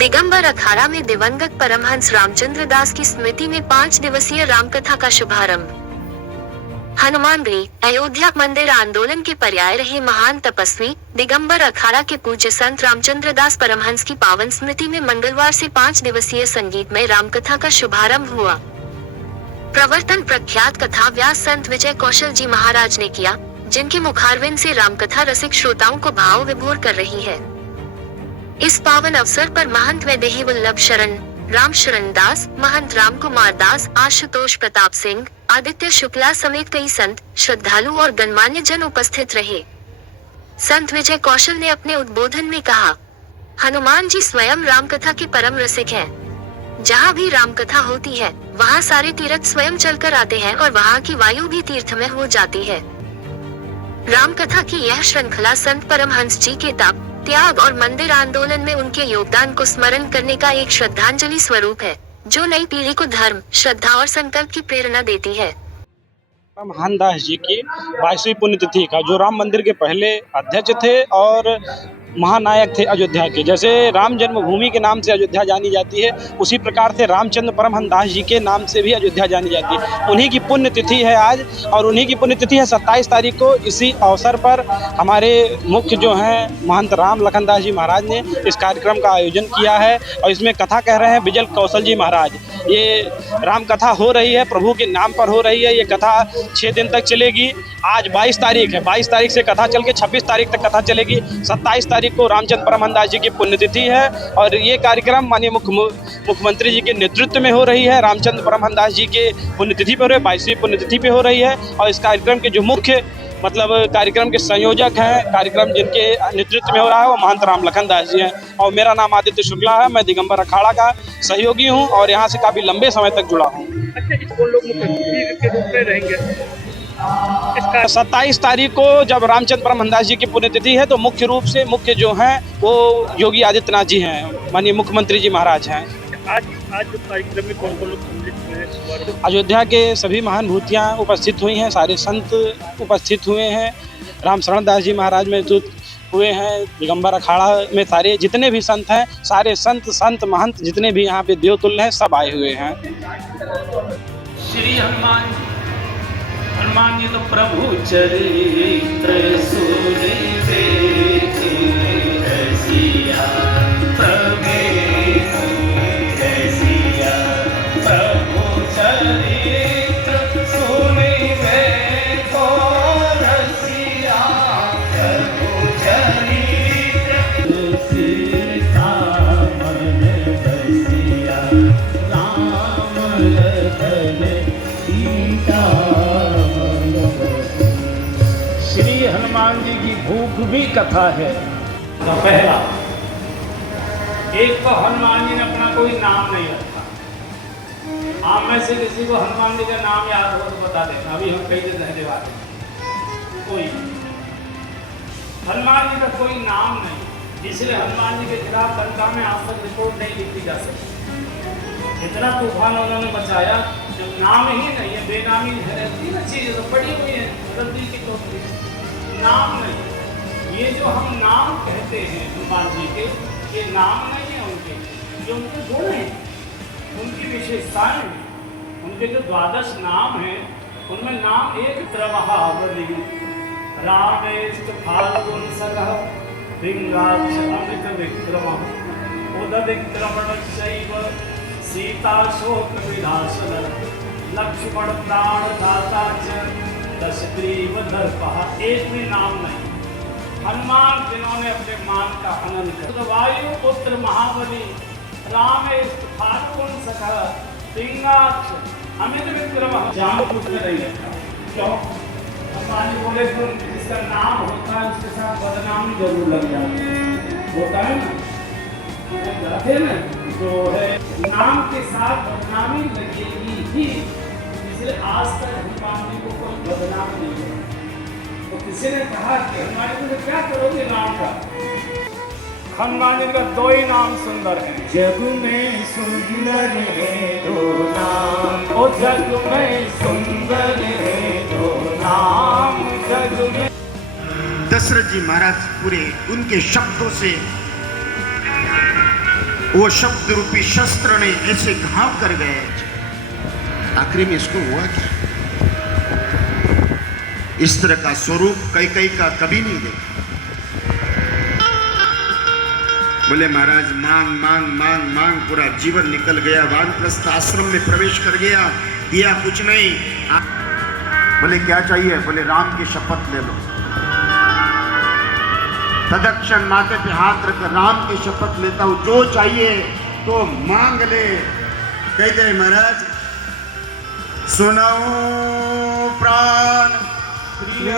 दिगंबर अखाड़ा में दिवंगत परमहंस रामचंद्र दास की स्मृति में 5 दिवसीय रामकथा का शुभारंभ। हनुमानगढ़ी अयोध्या मंदिर आंदोलन के पर्याय रहे महान तपस्वी दिगंबर अखाड़ा के पूज्य संत रामचंद्र दास परमहंस की पावन स्मृति में मंगलवार से 5 दिवसीय संगीतमय रामकथा का शुभारंभ हुआ। प्रवर्तन प्रख्यात कथा व्यास संत विजय कौशल जी महाराज ने किया, जिनके मुखारविंद से रामकथा रसिक श्रोताओं को भाव विभोर कर रही है। इस पावन अवसर पर महंत वैदेही वल्लभ शरण, राम शरण दास, महंत राम कुमार दास, आशुतोष प्रताप सिंह, आदित्य शुक्ला समेत कई संत, श्रद्धालु और गणमान्य जन उपस्थित रहे। संत विजय कौशल ने अपने उद्बोधन में कहा, हनुमान जी स्वयं रामकथा के परम रसिक हैं। जहाँ भी रामकथा होती है, वहाँ सारे तीर्थ स्वयं चलकर आते हैं और वहाँ की वायु भी तीर्थमय हो जाती है। रामकथा की यह श्रृंखला संत परमहंस जी के तप, त्याग और मंदिर आंदोलन में उनके योगदान को स्मरण करने का एक श्रद्धांजलि स्वरूप है, जो नई पीढ़ी को धर्म, श्रद्धा और संकल्प की प्रेरणा देती है। परमहंस दास जी की 22वीं पुण्यतिथि का, जो राम मंदिर के पहले अध्यक्ष थे और महानायक थे अयोध्या के। जैसे राम जन्मभूमि के नाम से अयोध्या जानी जाती है, उसी प्रकार से रामचंद्र परमहंस दास जी के नाम से भी अयोध्या जानी जाती है। उन्हीं की पुण्यतिथि है आज, और उन्हीं की पुण्यतिथि है 27 तारीख को। इसी अवसर पर हमारे मुख्य जो हैं महंत राम लखन दास जी महाराज ने इस कार्यक्रम का आयोजन किया है, और इसमें कथा कह रहे हैं विजय कौशल जी महाराज। ये राम कथा हो रही है, प्रभु के नाम पर हो रही है। ये कथा 6 दिन तक चलेगी। आज 22 तारीख है, 22 तारीख से कथा चल के 26 तारीख तक कथा चलेगी। 27 तारीख को रामचंद्र परमहंस दास जी की पुण्यतिथि है, और ये कार्यक्रम माननीय मुख्यमंत्री जी के नेतृत्व में हो रही है। रामचंद्र परमहंस दास जी के पुण्यतिथि पर 22वीं पुण्यतिथि पे हो रही है, और इस कार्यक्रम के जो मुख्य कार्यक्रम के संयोजक हैं, कार्यक्रम जिनके नेतृत्व में हो रहा है, वो महंत राम लखन दास जी हैं। और मेरा नाम आदित्य शुक्ला है, मैं दिगंबर अखाड़ा का सहयोगी हूँ और यहाँ से काफ़ी लंबे समय तक जुड़ा हूँ। अच्छा, इसको लोग मुख्य के रूप में रहेंगे। 27 तारीख को जब रामचंद्र परमहंस दास जी की पुण्यतिथि है, तो मुख्य रूप से मुख्य जो हैं वो योगी आदित्यनाथ जी हैं, माननीय मुख्यमंत्री जी महाराज हैं। आज जो कार्यक्रम में कौन लोग सम्मिलित हुए? अयोध्या के सभी महानुभूतियाँ उपस्थित हुई हैं, सारे संत उपस्थित हुए हैं। राम शरण दास जी महाराज मौजूद हुए हैं। दिगंबर अखाड़ा में सारे जितने भी संत हैं, सारे संत महंत जितने भी यहाँ पे देवतुल्य हैं, सब आए हुए हैं। श्री हनुमान जी तो प्रभु चरित्र सुनिते रसिया प्रभु रसिया, प्रभु चरित्र सुनिते को रसिया, प्रभु चरित्र सीता मन बसिया, राम लखन सीता। श्री हनुमान जी की भूख भी कथा है। पहला, एक तो हनुमान जी ने अपना कोई नाम नहीं रखा। आप में से किसी को हनुमान जी का नाम याद हो तो बता देना, अभी हम कई दिन रहने वाले हैं। कोई हनुमान जी का कोई नाम नहीं, इसलिए हनुमान जी के खिलाफ लंका में आज तक रिपोर्ट नहीं लिखी जा सकती। इतना तूफान उन्होंने बचाया, जब नाम ही नहीं है, बेनामी है, तीन चीजें तो पड़ी हुई है रद्दी की टोकरी, नाम नहीं। ये जो हम नाम कहते हैं हनुमान जी के, ये नाम नहीं है उनके, ये उनके गुण हैं, उनकी विशेषताएं हैं। उनके जो 12 नाम हैं, उनमें नाम एक त्रवहावली, रामेष्ट फाल्गुन सखः, पिंगाक्ष अमृत विक्रमः, उदविक्रमणश्चैव सीता शोक विनाशनः, लक्ष्मण प्राणदाता च दशग्रीव दर्पः। एक भी नाम नहीं। हनुमान जिन्होंने अपने मान का हनन कर, वायु पुत्र महाबली, रामेष्ट फाल्गुन सखः, पिंगाक्ष अमित विक्रमः। जान पुत्र नहीं रखा, क्यों? हनुमान जी बोले तो जिसका नाम होता है उसके साथ बदनामी जरूर लग जाती है, होता है ना, जाते ना, जो है नाम के साथ बदनामी लगेगी ही। इसलिए आज तक हनुमान जी को कोई बदनाम नहीं है। तो किसी ने कहा कि हनुमान जी को क्या करोगे नाम का? हनुमान जी का 2 ही नाम सुंदर है। जग में सुंदर है 2 नाम, ओ जग में सुंदर है 2 नाम, जग में। दशरथ जी महाराज पूरे उनके शब्दों से वो शब्द रूपी शस्त्र ने ऐसे घाव कर गए। आखिरी में इसको हुआ क्या? इस तरह का स्वरूप कई का कभी नहीं देखा। बोले महाराज मांग मांग मांग मांग, पूरा जीवन निकल गया, वानप्रस्थ आश्रम में प्रवेश कर गया, दिया कुछ नहीं। बोले क्या चाहिए? बोले राम की शपथ ले लो। तदक्षण माथे पे हाथ रख राम की शपथ लेता हूं, जो चाहिए तो मांग ले। कहते महाराज सुनाओ प्राण प्रिय